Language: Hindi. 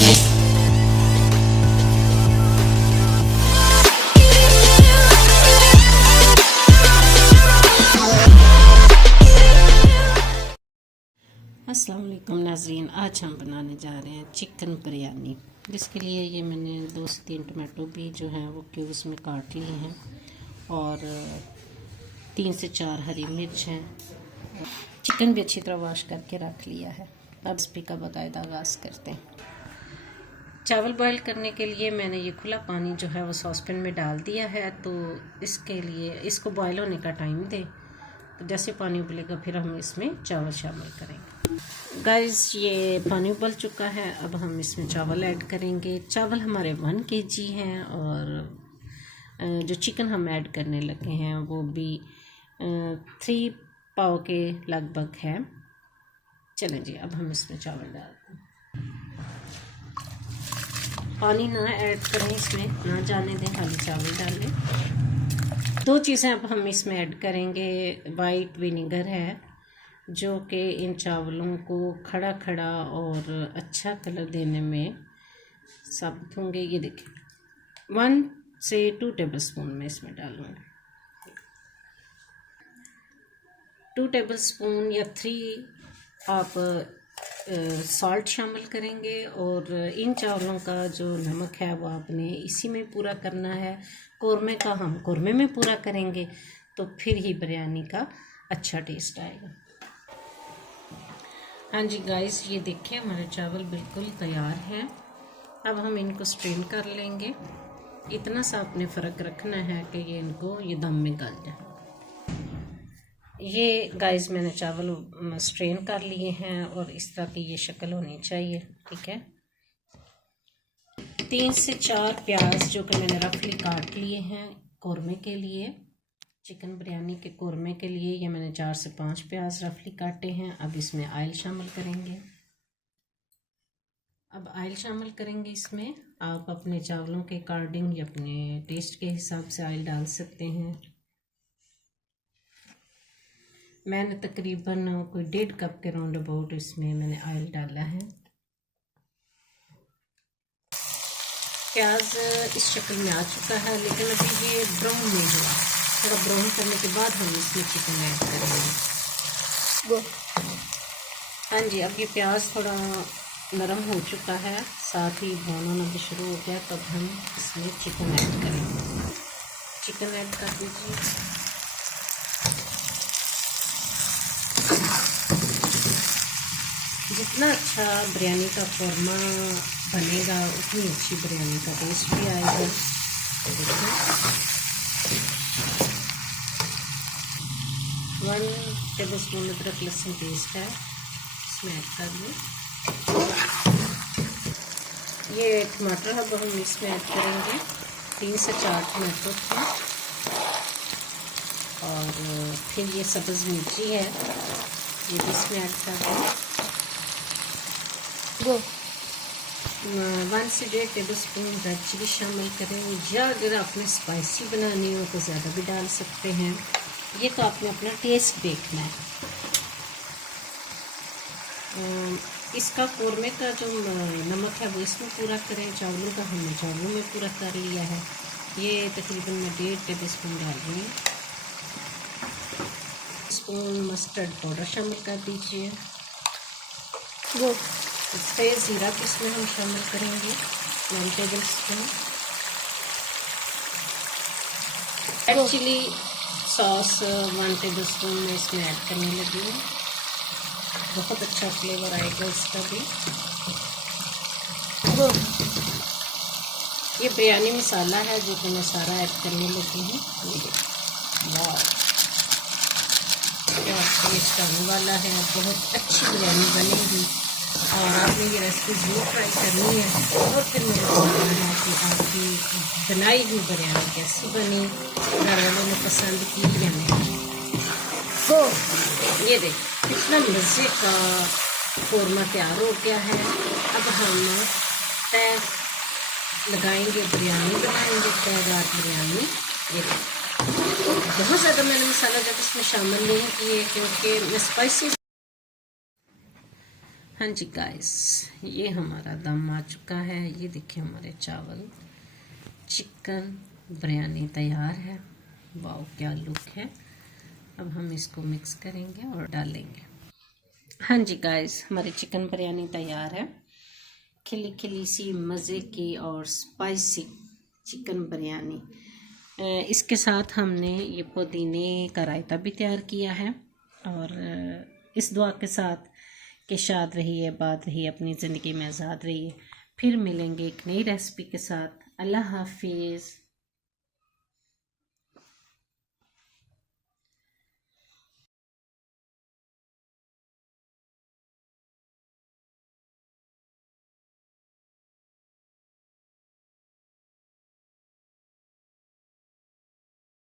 अस्सलाम वालेकुम नाज़रीन, आज हम बनाने जा रहे हैं चिकन बिरयानी। जिसके लिए ये मैंने 2 से 3 टमाटो भी जो हैं वो क्यूब्स में काट लिए हैं और 3 से 4 हरी मिर्च हैं। चिकन भी अच्छी तरह वॉश करके रख लिया है। अब रेसिपी का बाकायदा आगाज़ करते हैं। चावल बॉईल करने के लिए मैंने ये खुला पानी जो है वो सॉसपैन में डाल दिया है। तो इसके लिए इसको बॉईल होने का टाइम दें। तो जैसे पानी उबलेगा फिर हम इसमें चावल शामिल करेंगे। गाइस, ये पानी उबल चुका है। अब हम इसमें चावल ऐड करेंगे। चावल हमारे 1 kg हैं और जो चिकन हम ऐड करने लगे हैं वो भी 3 पाव के लगभग है। चलें जी, अब हम इसमें चावल डालते हैं। पानी ना ऐड करें, इसमें ना जाने दें, खाली चावल डालें। 2 चीज़ें अब हम इसमें ऐड करेंगे। वाइट विनेगर है जो कि इन चावलों को खड़ा खड़ा और अच्छा कलर देने में साबित होंगे। ये देखिए 1 से 2 टेबलस्पून मैं इसमें डालूँगी। 2 टेबलस्पून या 3 आप सॉल्ट शामिल करेंगे। और इन चावलों का जो नमक है वो आपने इसी में पूरा करना है। कौरमे का हम कौरमे में पूरा करेंगे तो फिर ही बिरयानी का अच्छा टेस्ट आएगा। हाँ जी गाइस, ये देखिए हमारे चावल बिल्कुल तैयार हैं। अब हम इनको स्ट्रेन कर लेंगे। इतना सा आपने फ़र्क रखना है कि ये दम में गल जाए। ये गाइस मैंने चावल स्ट्रेन कर लिए हैं और इस तरह की ये शक्ल होनी चाहिए। ठीक है। 3 से 4 प्याज जो कि मैंने रफली काट लिए हैं कौरमे के लिए, चिकन बिरयानी के कौरमे के लिए ये मैंने 4 से 5 प्याज रफली काटे हैं। अब इसमें ऑयल शामिल करेंगे। अब ऑयल शामिल करेंगे इसमें। आप अपने चावलों के अकॉर्डिंग या अपने टेस्ट के हिसाब से ऑयल डाल सकते हैं। मैंने तकरीबन कोई 1.5 कप के राउंड अबाउट इसमें मैंने ऑयल डाला है। प्याज इस शक्ल में आ चुका है, लेकिन अभी ये ब्राउन नहीं हुआ। थोड़ा ब्राउन करने के बाद हम इसमें चिकन ऐड करेंगे। हाँ जी, अब ये प्याज थोड़ा नरम हो चुका है, साथ ही ब्राउन होना भी शुरू हो गया। तब हम इसमें चिकन ऐड करेंगे। चिकन ऐड कर दीजिए। जितना अच्छा बिरयानी का कौरमा बनेगा उतनी अच्छी बिरयानी का टेस्ट भी आएगा। देखिए 1 टेबलस्पून अदरक लहसुन पेस्ट है, इसमें ऐड कर लें। ये टमाटर अब हम इसमें ऐड करेंगे। 3 से 4 टमाटर थे और फिर ये सब्ज़ मिर्ची है, ये भी इसमें ऐड कर दें। 1 से 1.5 टेबलस्पून रेड चिली शामिल करें, या अगर आपने स्पाइसी बनानी हो तो ज़्यादा भी डाल सकते हैं। ये तो आपने अपना टेस्ट देखना है। इसका कौरमे का जो नमक है वो इसमें पूरा करें। चावलों का हमने चावलों में पूरा कर लिया है। ये तकरीबन मैं 1.5 टेबलस्पून डाल रही हूँ। स्पून मस्टर्ड पाउडर शामिल कर दीजिए। सफ़ेद ज़ीरा इसमें हम शामिल करेंगे 1 tablespoon. Red chilli sauce 1 tablespoon में इसमें ऐड करने लगी हूँ। बहुत अच्छा फ्लेवर आएगा इसका भी। ये बिरयानी मसाला है जो कि मैं सारा ऐड करने लगी हूँ। वाह, क्या टेस्ट आने वाला है। बहुत अच्छी बिरयानी बनेगी और आपने ये रेसिपी ज़रूर ट्राई करनी है। और फिर मुझे बताना है कि आपकी बनाई हुई बिरयानी कैसी बनी, घर वालों ने पसंद की या नहीं। तो ये देख कितना मज़े का कौरमा तैयार हो गया है। अब हम तय लगाएंगे, बिरयानी बनाएंगे, तैयार बिरयानी। ये बहुत ज़्यादा मैंने मसाला जब इसमें शामिल नहीं किए क्योंकि मैं स्पाइसी। हाँ जी गाइस, ये हमारा दम आ चुका है। ये देखिए हमारे चावल, चिकन बिरयानी तैयार है। वाह क्या लुक है। अब हम इसको मिक्स करेंगे और डालेंगे। हाँ जी गाइस, हमारी चिकन बिरयानी तैयार है। खिली खिली सी मज़े की और स्पाइसी चिकन बिरयानी। इसके साथ हमने ये पुदीने का रायता भी तैयार किया है। और इस दुआ के साथ कि शाद रहिए, आबाद रहिए, अपनी ज़िंदगी में आज़ाद रहिए। फिर मिलेंगे एक नई रेसिपी के साथ। अल्लाह हाफिज़।